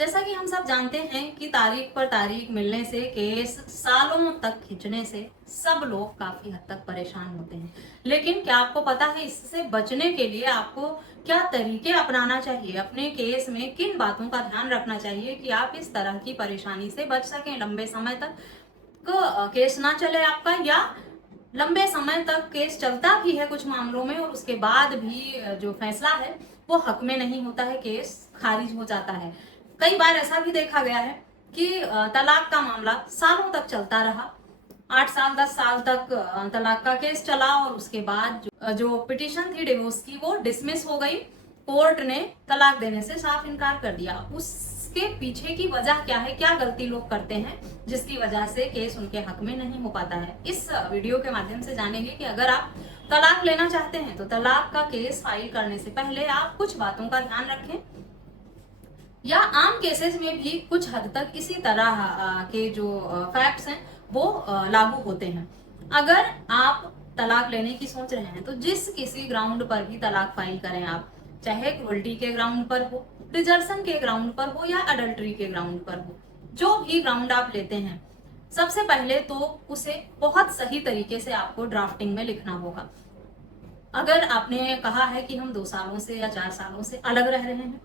जैसा कि हम सब जानते हैं कि तारीख पर तारीख मिलने से, केस सालों तक खींचने से सब लोग काफी हद तक परेशान होते हैं। लेकिन क्या आपको पता है इससे बचने के लिए आपको क्या तरीके अपनाना चाहिए? अपने केस में किन बातों का ध्यान रखना चाहिए कि आप इस तरह की परेशानी से बच सकें? लंबे समय तक केस ना चले आपका, या लंबे समय तक केस चलता भी है कुछ मामलों में और उसके बाद भी जो फैसला है वो हक में नहीं होता है, केस खारिज हो जाता है। कई बार ऐसा भी देखा गया है कि तलाक का मामला सालों तक चलता रहा, 8 साल 10 साल तक तलाक का केस चला और उसके बाद जो पिटीशन थी डिवोर्स की वो डिसमिस हो गई। कोर्ट ने तलाक देने से साफ इनकार कर दिया। उसके पीछे की वजह क्या है, क्या गलती लोग करते हैं जिसकी वजह से केस उनके हक में नहीं हो पाता है? इस वीडियो के माध्यम से जानेंगे कि अगर आप तलाक लेना चाहते हैं तो तलाक का केस फाइल करने से पहले आप कुछ बातों का ध्यान रखें, या आम केसेस में भी कुछ हद तक इसी तरह के जो फैक्ट्स हैं वो लागू होते हैं। अगर आप तलाक लेने की सोच रहे हैं तो जिस किसी ग्राउंड पर भी तलाक फाइल करें आप, चाहे क्रुएल्टी के ग्राउंड पर हो, डिजर्सन के ग्राउंड पर हो या अडल्ट्री के ग्राउंड पर हो, जो भी ग्राउंड आप लेते हैं, सबसे पहले तो उसे बहुत सही तरीके से आपको ड्राफ्टिंग में लिखना होगा। अगर आपने कहा है कि हम 2 सालों से या 4 सालों से अलग रह रहे हैं,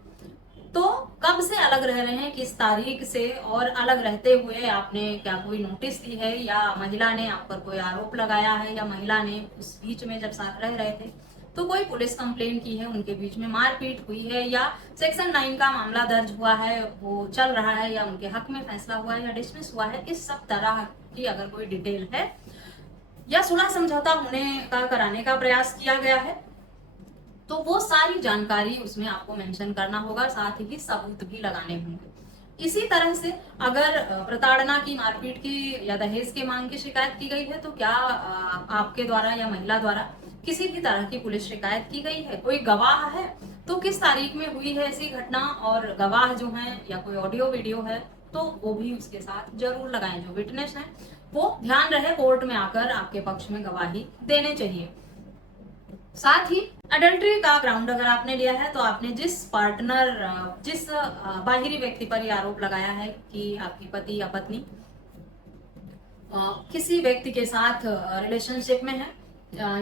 तो कब से अलग रह रहे हैं, किस तारीख से, और अलग रहते हुए आपने क्या कोई नोटिस दी है, या महिला ने आप पर कोई आरोप लगाया है, या महिला ने उस बीच में जब साथ रह रहे थे तो कोई पुलिस कंप्लेंट की है, उनके बीच में मारपीट हुई है, या सेक्शन 9 का मामला दर्ज हुआ है वो चल रहा है, या उनके हक में फैसला हुआ है या डिसमिस हुआ है, इस सब तरह की अगर कोई डिटेल है, या सुलह समझौता होने का कराने का प्रयास किया गया है, तो वो सारी जानकारी उसमें आपको मेंशन करना होगा, साथ ही सबूत भी लगाने होंगे। इसी तरह से अगर प्रताड़ना की, मारपीट की या दहेज के मांग की शिकायत की गई है तो क्या आपके द्वारा या महिला द्वारा किसी भी तरह की पुलिस शिकायत की गई है? कोई गवाह है तो किस तारीख में हुई है ऐसी घटना, और गवाह जो है या कोई ऑडियो वीडियो है तो वो भी उसके साथ जरूर लगाएं। जो विटनेस है वो ध्यान रहे कोर्ट में आकर आपके पक्ष में गवाही देने चाहिए। साथ ही अडल्ट्री का ग्राउंड अगर आपने लिया है तो आपने जिस पार्टनर, जिस बाहरी व्यक्ति पर यह आरोप लगाया है कि आपकी पति या पत्नी किसी व्यक्ति के साथ रिलेशनशिप में है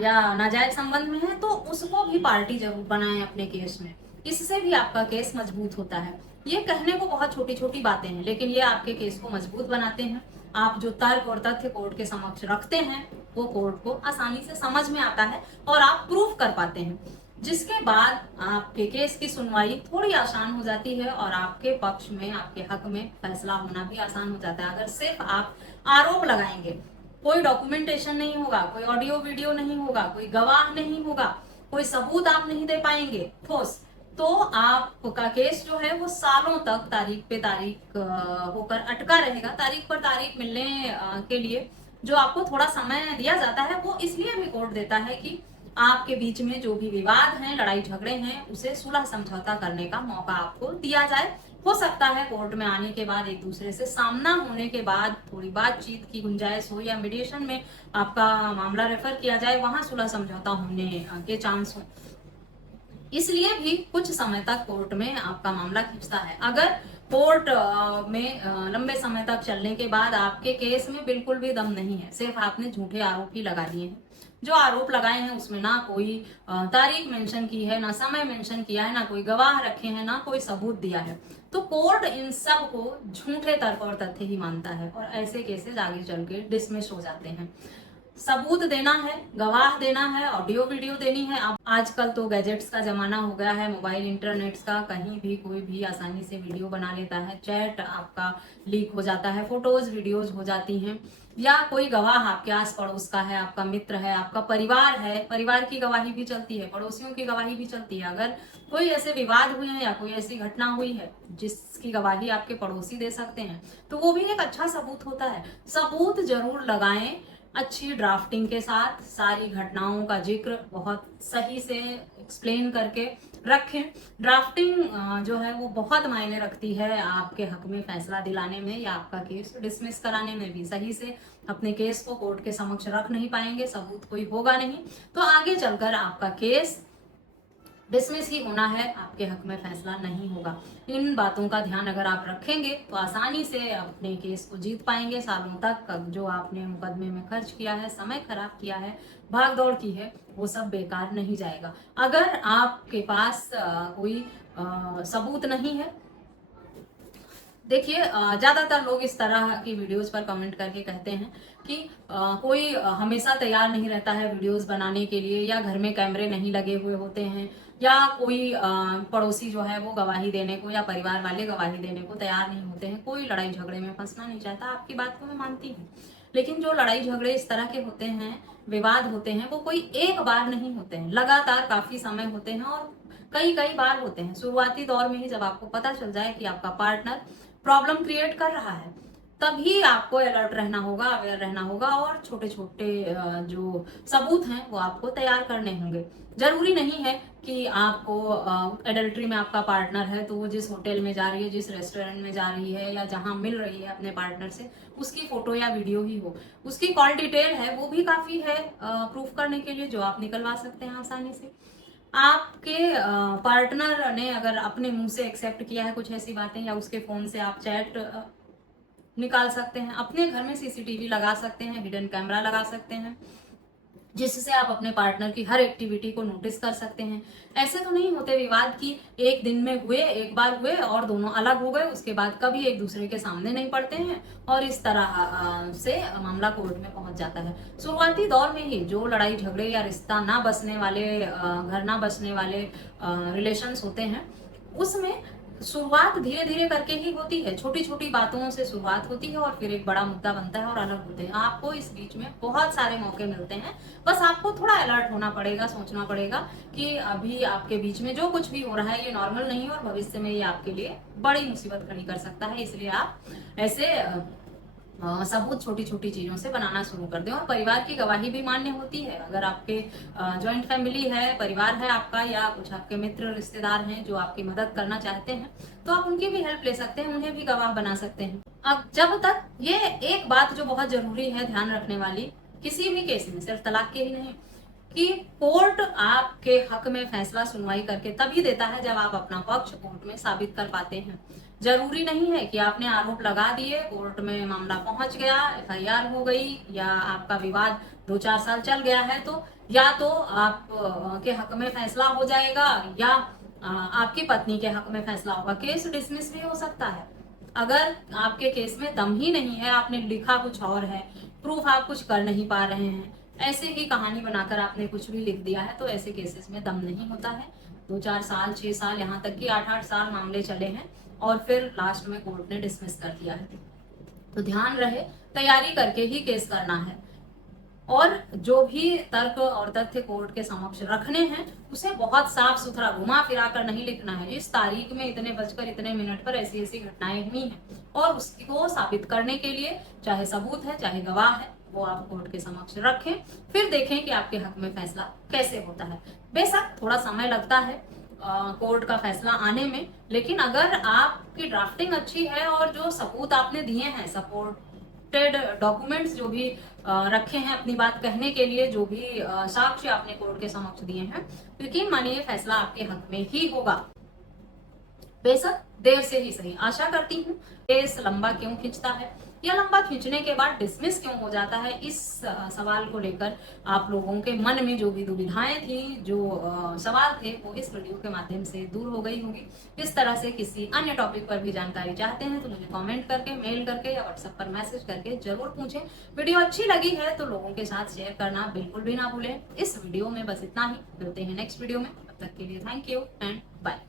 या नाजायज संबंध में है, तो उसको भी पार्टी जरूर बनाएं अपने केस में। इससे भी आपका केस मजबूत होता है। ये कहने को बहुत छोटी छोटी बातें हैं, लेकिन ये आपके केस को मजबूत बनाते हैं। आप जो तर्क और तथ्य कोर्ट के समक्ष रखते हैं वो कोर्ट को आसानी से समझ में आता है और आप प्रूफ कर पाते हैं, जिसके बाद आपके केस की सुनवाई थोड़ी आसान हो जाती है और आपके पक्ष में, आपके हक में फैसला होना भी आसान हो जाता है। अगर सिर्फ आप आरोप लगाएंगे, कोई डॉक्यूमेंटेशन नहीं होगा, कोई ऑडियो वीडियो नहीं होगा, कोई गवाह नहीं होगा, कोई सबूत आप नहीं दे पाएंगे ठोस, तो आपका केस जो है वो सालों तक तारीख पे तारीख होकर अटका रहेगा। तारीख पर तारीख मिलने के लिए जो आपको थोड़ा समय दिया जाता है वो इसलिए भी कोर्ट देता है कि आपके बीच में जो भी विवाद हैं, लड़ाई झगड़े हैं, उसे सुलह समझौता करने का मौका आपको दिया जाए। हो सकता है कोर्ट में आने के बाद, एक दूसरे से सामना होने के बाद थोड़ी बातचीत की गुंजाइश हो, या मीडिएशन में आपका मामला रेफर किया जाए, वहां सुलह समझौता होने के चांस हो। इसलिए भी कुछ समय तक कोर्ट में आपका मामला खिंचता है। अगर कोर्ट में लंबे समय तक चलने के बाद आपके केस में बिल्कुल भी दम नहीं है, सिर्फ आपने झूठे आरोप ही लगा दिए हैं, जो आरोप लगाए हैं उसमें ना कोई तारीख मेंशन की है, ना समय मेंशन किया है, ना कोई गवाह रखे हैं, ना कोई सबूत दिया है, तो कोर्ट इन सब को झूठे तर्क और तथ्य ही मानता है और ऐसे केसेस आगे चल के डिसमिस हो जाते हैं। सबूत देना है, गवाह देना है, ऑडियो वीडियो देनी है। अब आजकल तो गैजेट्स का जमाना हो गया है, मोबाइल इंटरनेट्स का, कहीं भी कोई भी आसानी से वीडियो बना लेता है, चैट आपका लीक हो जाता है, फोटोज वीडियोज हो जाती हैं, या कोई गवाह आपके आस पड़ोस का है, आपका मित्र है, आपका परिवार है, परिवार की गवाही भी चलती है, पड़ोसियों की गवाही भी चलती है। अगर कोई ऐसे विवाद हुए हैं या कोई ऐसी घटना हुई है जिसकी गवाही आपके पड़ोसी दे सकते हैं, तो वो भी एक अच्छा सबूत होता है। सबूत जरूर लगाएं, अच्छी ड्राफ्टिंग के साथ सारी घटनाओं का जिक्र बहुत सही से एक्सप्लेन करके रखें। ड्राफ्टिंग जो है वो बहुत मायने रखती है आपके हक में फैसला दिलाने में या आपका केस डिसमिस कराने में भी। सही से अपने केस को कोर्ट के समक्ष रख नहीं पाएंगे, सबूत कोई होगा नहीं, तो आगे चलकर आपका केस डिसमिस ही होना है, आपके हक में फैसला नहीं होगा। इन बातों का ध्यान अगर आप रखेंगे तो आसानी से अपने केस को जीत पाएंगे। सालों तक जो आपने मुकदमे में खर्च किया है, समय खराब किया है, भाग दौड़ की है, वो सब बेकार नहीं जाएगा। अगर आपके पास कोई सबूत नहीं है, देखिए ज्यादातर लोग इस तरह की वीडियोस पर कमेंट करके कहते हैं कि कोई हमेशा तैयार नहीं रहता है वीडियोस बनाने के लिए, या घर में कैमरे नहीं लगे हुए होते हैं, या कोई पड़ोसी जो है वो गवाही देने को या परिवार वाले गवाही देने को तैयार नहीं होते हैं। कोई लड़ाई झगड़े में फंसना नहीं चाहता, आपकी बात को मैं मानती हूँ। लेकिन जो लड़ाई झगड़े इस तरह के होते हैं, विवाद होते हैं, वो कोई एक बार नहीं होते हैं, लगातार काफी समय होते हैं और कई कई बार होते हैं। शुरुआती दौर में ही जब आपको पता चल जाए कि आपका पार्टनर प्रॉब्लम क्रिएट कर रहा है, तभी आपको अलर्ट रहना होगा, अवेयर रहना होगा, और छोटे छोटे जो सबूत हैं वो आपको तैयार करने होंगे। जरूरी नहीं है कि आपको एडल्ट्री में आपका पार्टनर है तो वो जिस होटल में जा रही है, जिस रेस्टोरेंट में जा रही है, या जहां मिल रही है अपने पार्टनर से, उसकी फोटो या वीडियो ही हो। उसकी कॉल डिटेल है वो भी काफी है प्रूफ करने के लिए, जो आप निकलवा सकते हैं आसानी से। आपके पार्टनर ने अगर अपने मुंह से एक्सेप्ट किया है कुछ ऐसी बातें, या उसके फोन से आप चैट निकाल सकते हैं। अपने घर में सीसीटीवी लगा सकते हैं, हिडन कैमरा लगा सकते हैं, जिससे आप अपने पार्टनर की हर एक्टिविटी को नोटिस कर सकते हैं। ऐसे तो नहीं होते विवाद की एक दिन में हुए, एक बार हुए और दोनों अलग हो गए, उसके बाद कभी एक दूसरे के सामने नहीं पड़ते हैं और इस तरह से मामला कोर्ट में पहुंच जाता है। शुरुआती दौर में ही जो लड़ाई झगड़े या रिश्ता ना बसने वाले, घर ना बसने वाले रिलेशंस होते हैं, उसमें शुरुआत धीरे धीरे करके ही होती है। छोटी छोटी बातों से शुरुआत होती है और फिर एक बड़ा मुद्दा बनता है और अलग होते हैं। आपको इस बीच में बहुत सारे मौके मिलते हैं, बस आपको थोड़ा अलर्ट होना पड़ेगा, सोचना पड़ेगा कि अभी आपके बीच में जो कुछ भी हो रहा है ये नॉर्मल नहीं है और भविष्य में ये आपके लिए बड़ी मुसीबत खड़ी कर सकता है। इसलिए आप ऐसे सबूत छोटी छोटी चीजों से बनाना शुरू कर दें। और परिवार की गवाही भी मान्य होती है। अगर आपके जॉइंट फैमिली है, परिवार है आपका, या कुछ आपके मित्र रिश्तेदार हैं जो आपकी मदद करना चाहते हैं, तो आप उनकी भी हेल्प ले सकते हैं, उन्हें भी गवाह बना सकते हैं। अब जब तक ये एक बात जो बहुत जरूरी है ध्यान रखने वाली, किसी भी केस में, सिर्फ तलाक के ही नहीं, कि कोर्ट आपके हक में फैसला सुनवाई करके तभी देता है जब आप अपना पक्ष कोर्ट में साबित कर पाते हैं। जरूरी नहीं है कि आपने आरोप लगा दिए, कोर्ट में मामला पहुंच गया, एफआईआर हो गई, या आपका विवाद 2-4 साल चल गया है तो या तो आप के हक में फैसला हो जाएगा या आपकी पत्नी के हक में फैसला होगा। केस डिसमिस भी हो सकता है। अगर आपके केस में दम ही नहीं है, आपने लिखा कुछ और है, प्रूफ आप कुछ कर नहीं पा रहे हैं, ऐसे ही कहानी बनाकर आपने कुछ भी लिख दिया है, तो ऐसे केसेस में दम नहीं होता है। 2-4 साल, 6 साल, यहाँ तक कि 8-8 साल मामले चले हैं और फिर लास्ट में कोर्ट ने डिसमिस कर दिया है। तो ध्यान रहे, तैयारी करके ही केस करना है और जो भी तर्क और तथ्य कोर्ट के समक्ष रखने हैं उसे बहुत साफ सुथरा घुमा फिरा कर नहीं लिखना है। जिस तारीख में इतने बजकर इतने मिनट पर ऐसी ऐसी घटनाएं हुई हैं, और उसको साबित करने के लिए चाहे सबूत है चाहे गवाह है, वो आप कोर्ट के समक्ष रखें, फिर देखें कि आपके हक में फैसला कैसे होता है। बेशक थोड़ा समय लगता है कोर्ट का फैसला आने में, लेकिन अगर आपकी ड्राफ्टिंग अच्छी है और जो सबूत आपने दिए हैं, सपोर्टेड डॉक्यूमेंट्स जो भी रखे हैं अपनी बात कहने के लिए, जो भी साक्ष्य आपने कोर्ट के समक्ष दिए हैं, यकीन मानिए फैसला आपके हक में ही होगा, बेशक देर से ही सही। आशा करती हूँ केस लंबा क्यों खिंचता है या लंबा खींचने के बाद डिसमिस क्यों हो जाता है, इस सवाल को लेकर आप लोगों के मन में जो भी दुविधाएं थी, जो सवाल थे, वो इस वीडियो के माध्यम से दूर हो गई होंगी। इस तरह से किसी अन्य टॉपिक पर भी जानकारी चाहते हैं तो मुझे कमेंट करके, मेल करके या व्हाट्सएप पर मैसेज करके जरूर पूछें। वीडियो अच्छी लगी है तो लोगों के साथ शेयर करना बिल्कुल भी ना भूलें। इस वीडियो में बस इतना ही, मिलते हैं नेक्स्ट वीडियो में। तब तक के लिए थैंक यू एंड बाय।